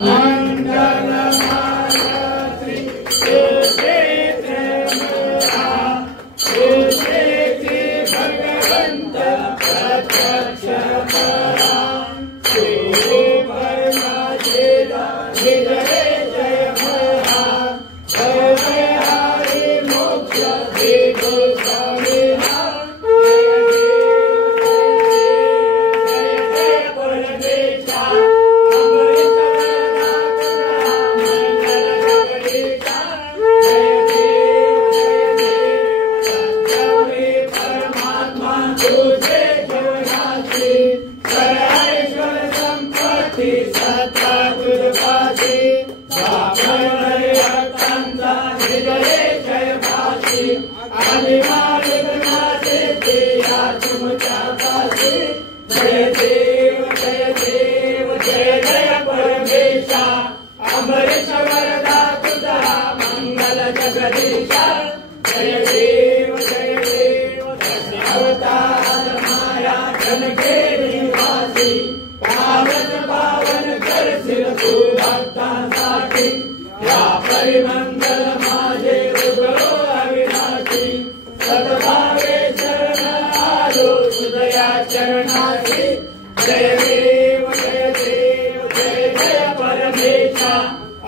मंगलमालती भगवंत प्रत्यक्ष श्री परमादेवा विजय जय महा जय जय हरि मोक्ष देव स्वामिना जय देव जय देव जय जय परमेशा अमृत वरदा तुझा मंगल जगदीशा जय देव अवतार माया जन के निवासी पावन पावन करशील तू भक्तांसाठी या परिमंगल माझे उगलो अविनाशी सद्भावे शरण आलो तुझया चरणासी जय देव जय जय परमेशा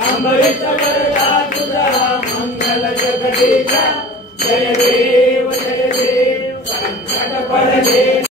अमृत वरदा तुझा मंगल जगदीशा जय देव